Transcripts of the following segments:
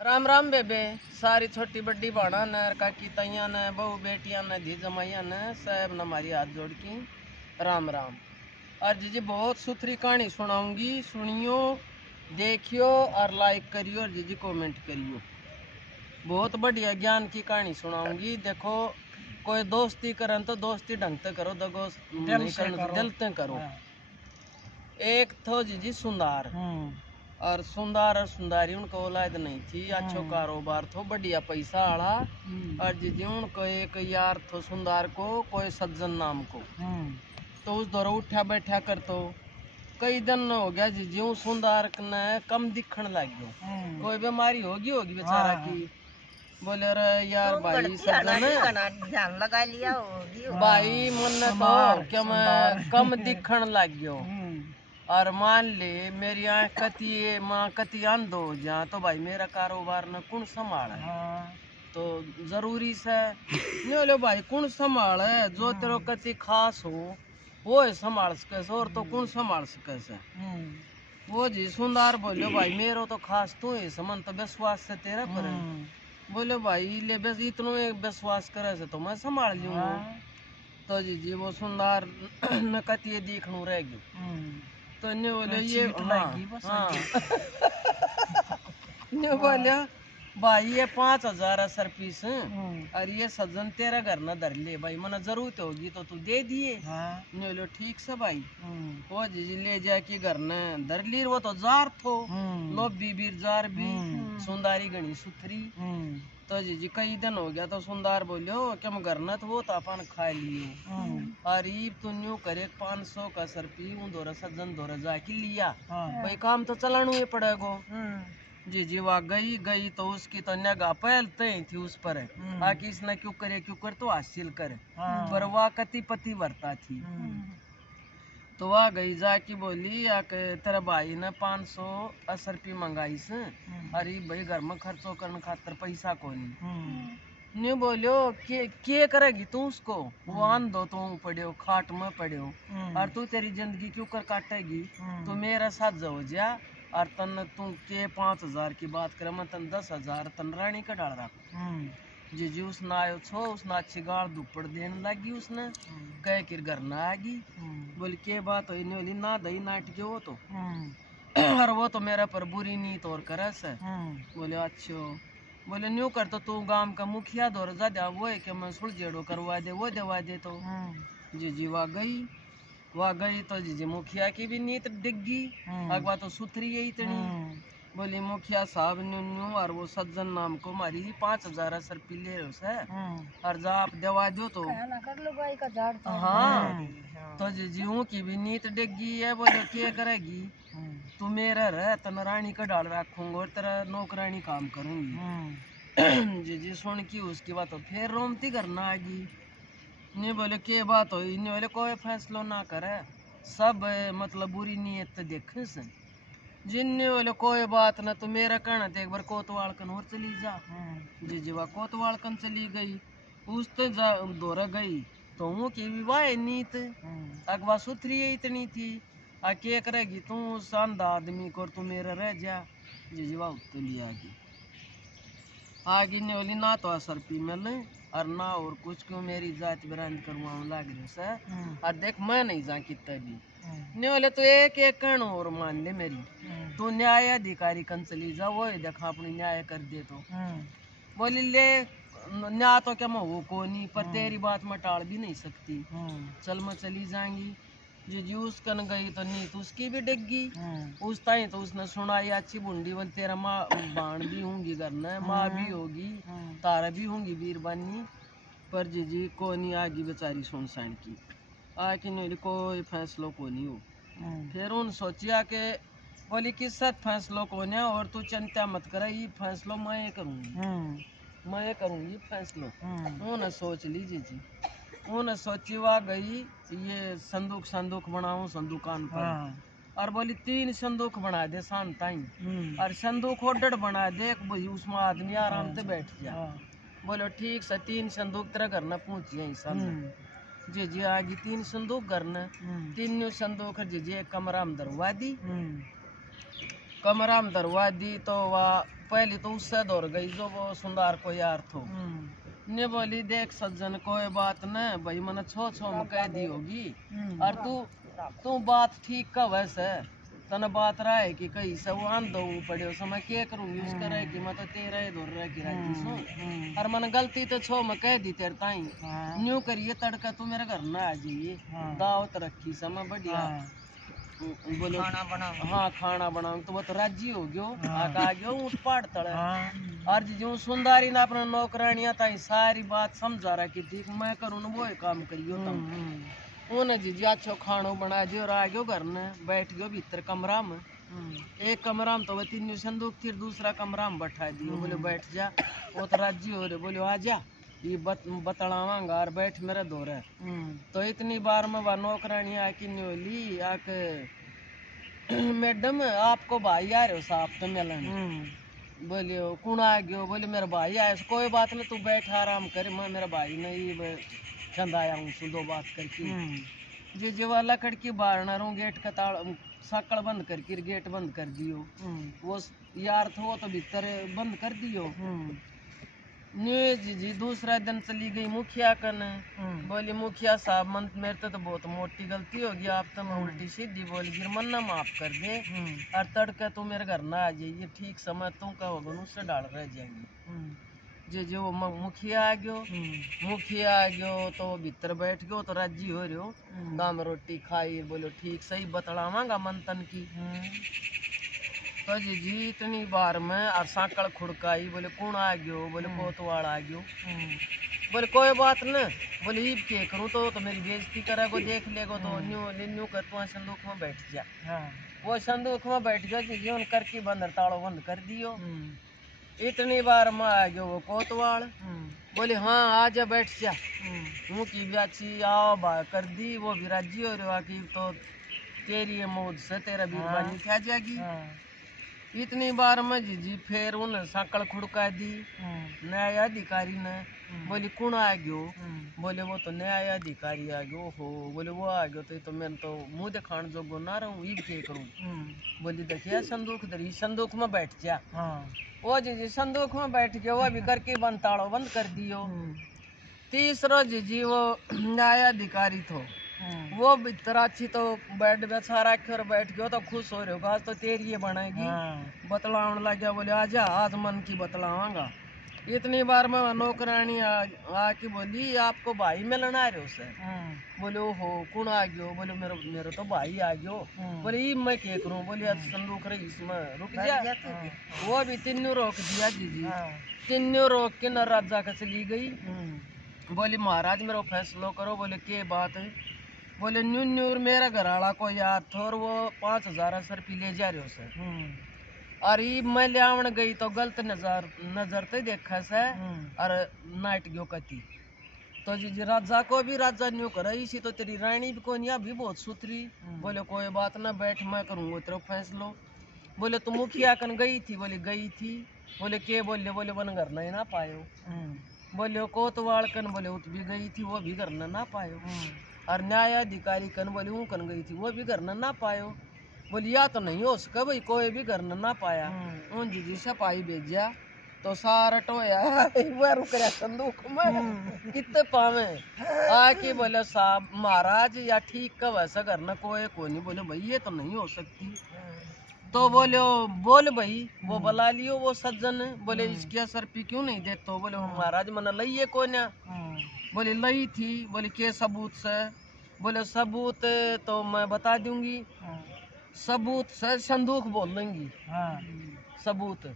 राम राम बेबे। सारी छोटी बड़ी बाणा ने काकी तैया ने बहू बेटिया ने धी जमाइया ने सब ने हमारी हाथ जोड़ की राम राम। आज जी बहुत सुथरी कहानी सुनाऊंगी, सुनियो, देखियो और लाइक करियो और जी कमेंट करियो। बहुत बढ़िया ज्ञान की कहानी सुनाऊंगी। देखो, कोई दोस्ती करन तो दोस्ती ढंग से करो, दगो नहीं करना दिल से करो। एक थो जी सुंदर और सुंदर और सुंदरी उनको औलाद नहीं थी। अच्छो कारोबार थो, बढ़िया पैसा आला। और जी उनको एक यार थो सुंदर को, कोई सज्जन नाम को। तो उस दौर उठा बैठा कर तो कई दिन हो गया जी सुंदर ने कम दिखण लग गयो। कोई बीमारी होगी होगी बेचारा की। बोले रे यार भाई सज्जन ध्यान लगा लिया होगी भाई, मन तो क्या मैं कम दिखण लग गयो। और मान ले मेरी आँख कति अंध हो जा तो भाई मेरा कारोबार न कौन संभाले। तो जरूरी से नहीं लो भाई, कौन संभाले? जो तेरे कति खास हो वो संभाल सके, और तो कौन संभाल सके से। वो जी सुंदर बोलो भाई मेरो तो खास तो है, समन तो विश्वास से तेरा पर है। बोले भाई ले बस इतनो विश्वास करे से तो मैं संभाल लूंगा। तो जी वो सुंदर न कति देखनू रह गयो। तो ने बोले ये हाँ ने बोले भाई ये 5,000 असर पीस और ये सज्जन तेरा घर न धर ले भाई, मना जरूरत होगी तो तू दे दिए। ने बोले ठीक से भाई। वो जी ले जाके घर न धर ली। वो तो जार थो लोभी बीर जार भी सुंदरी गणी सुथरी। तो जी कई दिन हो गया तो सुंदर बोलो कि हम घर न तो वो तो अपन खा लियो। और ईब तू न्यू करे 500 का सरपी दोरा सज्जन दोरा जाके लिया। भाई काम तो चलाना ही पड़ेगा। जी वह गई तो उसकी तो निगाह पहलते ही थी उस पर आके इसने क्यों कर तो हासिल करे। पर वह कति पति वर्ता थी। तो वह गई जाके बोली आके तेरे भाई ने 500 असरपी मंगाई से, अरे भाई घर में खर्चो करने खातर पैसा को नहीं बोलो के करेगी तू उसको? वो आन दो तू पड़ो खाट में पड़ो और तू तेरी जिंदगी क्यों कर काटेगी? तू मेरा साथ जाओ जा और तन तू के 5,000 की बात करे, मैं तन 10,000 तन रानी का डाल रखा। जी उसने आयो छो, उसने अच्छी गाड़ दुपड़ देने लगी। उसने कह कर घर ना आगी। बोली के बात हो बोली ना दही नाट के वो तो और वो तो मेरा पर बुरी नीत और करे से। बोले अच्छो। बोले न्यू कर तो तू गांव का मुखिया दौर जा दे, वो है कि मैं सुलझेड़ो करवा दे, वो दवा दे। तो जी वह गई तो जी मुखिया की भी नीत डिग्गी। अगवा तो सुथरी है इतनी। बोली मुखिया साहब न्यू और वो सज्जन नाम को मारी 5,000 असर पी ले उसे और जा आप दवा दो तो कर लो भाई का झाड़। हाँ तो जी की भी नीत डिग्गी है। बोले क्या करेगी तू मेरा रह तन रानी का डाल रखूंगा और तेरा नौकरानी काम करूंगी। जी सुन की उसकी बात तो फिर रोमती करना आगी। नहीं बोले के बात हो? नहीं बोले कोई फैसलो ना करे, सब मतलब बुरी नीयत देखे से। जिन्ने बोले कोई बात ना, तो मेरा कहना था एक बार कोतवालकन और चली जा। जी वह कोतवालकन चली गई। उसते दौरा गई तो वो की विवाह नीत अगवा सुथरी इतनी थी। आ के करेगी तू सांदा आदमी को, तू मेरा रह जा। जी वह उत्तो लिया आगे ने बोली ना तो असर पी मिले और ना और कुछ, क्यों मेरी जात बरान करवाऊं लाग रही से। और देख मैं नहीं जा कितना भी नहीं बोले तो एक कण और मान ले मेरी, तू न्याय अधिकारी कन चली जा, वो देखा अपनी न्याय कर दे। तो बोली ले न्याय तो क्या मैं वो को नहीं, पर तेरी बात मैं टाल भी नहीं सकती, चल मैं चली जाएंगी। जी उस कन गई तो नीत उसकी भी डिग्गी। उस ताई तो उसने सुनाई अच्छी बुंडी, बोल तेरा माँ बाण भी होंगी घर में, माँ भी होगी, तारा भी होंगी वीरबानी। पर जी को नहीं आगी बेचारी सुनसान की आके नहीं कोई फैसलो को नहीं हो। फिर उन सोचिया के बोली किस फैसलो को नहीं और तू चिंता मत कर, ये फैसलो मैं करूँगी फैसलो। उन्हें सोच लीजिए जी उन्हें सोची वा गई ये संदूक बनाऊं संदूकान पर। और बोली 3 संदूक बना दे शांताई और संदूक ऑर्डर बना दे, उसमें आदमी आराम से बैठ जा। बोलो ठीक से 3 संदूक तेरा घर न पहुंची जी आगे 3 संदूक घर न 3 संदूक जी एक कमरा में दरवा दी। तो वह पहले तो उससे दौड़ गई जो वो सुंदर को यार थो। ने बोली देख सज्जन कोई बात न भाई मैंने छो छो में कह दी होगी और तू बात ठीक का वैसे तने बात रहा है कि कहीं से वो आन दो पड़े समय क्या करूँ यूज करे कि मैं तो तेरा ही दौड़ रहा कि राजी सो और मैंने गलती तो छो मैं कह दी तेरे ताई न्यू करिए तड़का तू मेरे घर ना आ जाइए दावत रखी समय बढ़िया बोलो खाना बनाओ। हाँ खाना बनाओ तो वो तो राजी हो गयो आ गयो ऊँट पाड़ तड़े और जो सुंदरी ना अपना नौकरानियां ताई सारी बात समझा रहा कि ठीक मैं करूँ ना वो काम करियो तुम उन्हें जी अच्छो खानो बना दियो और आ गयो घर ने बैठ गयो भीतर कमरा में एक कमरा में तो वो तीन संदूक थी दूसरा कमरा में बैठा दियो बोले बैठ जा वो तो राजी हो रहे बोले आ जा ये बतलावांगा और बैठ मेरे दौरे तो इतनी बार में वह नौकरानी आके न्योली आके मैडम आपको भाई आ रहे हो साहब तो मिलन बोलियो कौन आ गयो बोले मेरा भाई आया कोई बात नहीं तू बैठ आराम कर मैं मेरा भाई नहीं चंद आया हूँ दो बात करके जो वाला खड़की बाहर ना रहूँ गेट का ताड़ सकड़ बंद करके गेट बंद कर दियो वो यार थो तो भीतर बंद कर दियो जी दूसरा दिन चली गई मुखिया कन बोली मुखिया साहब मन मेरे तो बहुत मोटी गलती होगी आप तो मैं उल्टी सीधी बोल गिर मन ना माफ कर दे और तड़के तू मेरे घर ना आ जाइए ठीक समय तू का होगा उससे डाल रह जाएंगे जो मुखिया आ गयो तो भीतर बैठ गयो तो राजी हो रहो दाम रोटी खाई बोलो ठीक सही बतलावांगा मंथन की तो जी इतनी बार में और साकड़ खुड़काई बोले कौन आ गयो बोले कोतवाल आ गयो बोले कोई बात न बोले ईब के करूँ तो मेरी बेइज्जती करेगो देख लेगो तो न्यू कर तू संदूक में बैठ जा वो संदूक में बैठ गया जी उन करके बंद ताड़ो बंद कर दियो इतनी बार में आ गयो वो कोतवाल बोले हाँ आ जा बैठ जा मुँह की ब्याची आओ बा कर दी वो भी राजी हो रहा कि तो तेरी मौज से तेरा बीरबानी क्या जाएगी इतनी बार में जी फिर उन साकड़ खुड़का दी न्याय अधिकारी ने बोली कौन आ गयो बोले वो तो न्याय अधिकारी आ गयो हो बोले वो आ गयो तो मैं तो मुँह दिखाने जोगो ना रहूँ ईब के करूँ बोली देखिए संदूक दरी संदूक में बैठ जा वो जी संदूक में बैठ गया वो भी करके बंद ताड़ो बंद कर दियो तीसरा जी वो न्याय अधिकारी थो वो भीतर अच्छी तो बेड बिछा रखे और बैठ गयो तो खुश हो रहे हो तो तेरी बनेगी बतलावन लग गया बोले आजा आज मन की बतलावांगा इतनी बार में नौकरानी आके बोली आपको भाई मिलना आ रहे हो सर बोले ओहो कौन आ गयो बोले मेरे तो भाई आ गयो बोले ये मैं क्या करूँ बोले संदूक रही इसमें रुक जा वो भी तीनों रोक दिया जी तीनों रोक के न राजा का चली गई बोली महाराज मेरा फैसला करो बोले के बात है बोले न्यू मेरा घर वाला को याद था और वो 5000 रुपये ले जा रहे हो सर और ये मैं ले आवन गई तो गलत नजर तो देखा से और नाइट गयो कती तो जी राजा को भी राजा न्यू कर इसी तो तेरी रानी भी कौन या भी बहुत सुथरी बोले कोई बात ना बैठ मैं करूँगा तेरा फैसलो बोले तुम मुखिया कन गई थी बोले गई थी बोले के बोले वन घर नहीं ना पायो बोले कोतवाल कन बोले उत भी गई थी वो भी घर ना पायो और न्याय अधिकारी कन बोले वो कन गई थी वो भी घर ना पायो बोली या तो नहीं हो सका भाई कोई भी घर ना पाया उन जी सपाही भेजा तो सारा टोया रुक रहा संदूक में कितने पावे आके बोले साहब महाराज या ठीक का वैसा करना कोई नहीं बोले भाई ये तो नहीं हो सकती तो बोले बोल भाई वो बुला लियो वो सज्जन बोले इसकी असर पी क्यों नहीं देते तो बोले महाराज मन लइए को ना बोले लई थी बोले के सबूत से बोले सबूत तो मैं बता दूंगी सबूत से संदूक बोल देंगी सबूत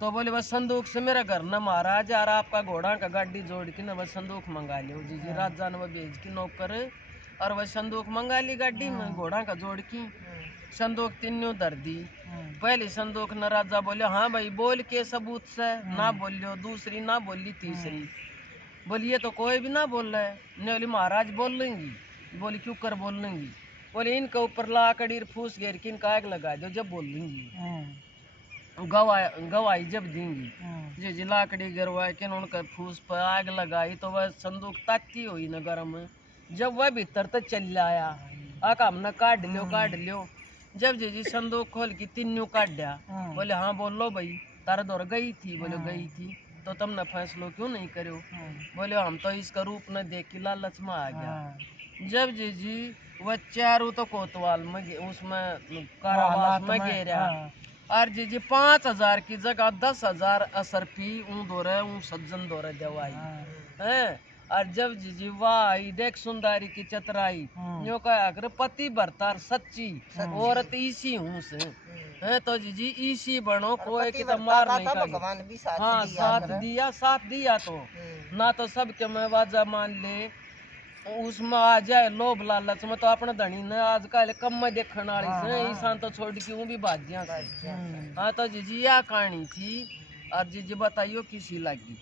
तो बोले बस संदूक से मेरा घर न महाराज यार आपका घोड़ा का गाड़ी जोड़ के ना बस संदूक मंगा लियो जी राजा ने वो भेज के नौकर और वह संदूक मंगा ली गाड़ी में घोड़ा का जोड़ की संदूक तीनों धर दी पहली संदूक न राजा बोले हाँ भाई बोल के सबूत से ना बोलियो दूसरी ना बोली तीसरी बोलिए तो कोई भी ना बोल रहा है ने बोली महाराज बोल लेंगी बोली क्यों कर बोल लेंगी बोले इनके ऊपर लाकड़ी फूस घेर के इनका आग लगा दो जब बोल लेंगी गवाही जब देंगी जी लाकड़ी गिरवा के उनका फूस पर आग लगाई तो वह संदूक ताकती हुई न गर्म जब वह भीतर तक चल आया आका हमने काट लियो जब जी संदूक खोल के तीनों काट दिया बोले हाँ बोल लो भाई तारा दौर गई थी। बोले गई थी तो तुमने फैसलो क्यों नहीं करो? बोले हम तो इसका रूप न देख के लालच में आ गया। जब जी वह चारों तो कोतवाल में उसमें कारावास में गिरा और जी 5,000 की जगह 10,000 असरफी ऊँ दौरे ऊँ सज्जन दौरे दवाई है। और जब जी वाह आई देख सुंदरी की चतराई यो कहा अगर पति भरतार सच्ची औरत इसी हूँ से है तो जी इसी बनो कोई की तो मार नहीं का। हाँ साथ दिया तो ना तो सबके मैं वाजा मान ले उसमें आ जाए लोभ लालच में तो अपने धनी ने आज कल कम में देखने वाली से ईशान तो छोड़ के भी बाजिया। हाँ तो जी यह कहानी थी। और जी बताइयो किसी लगी।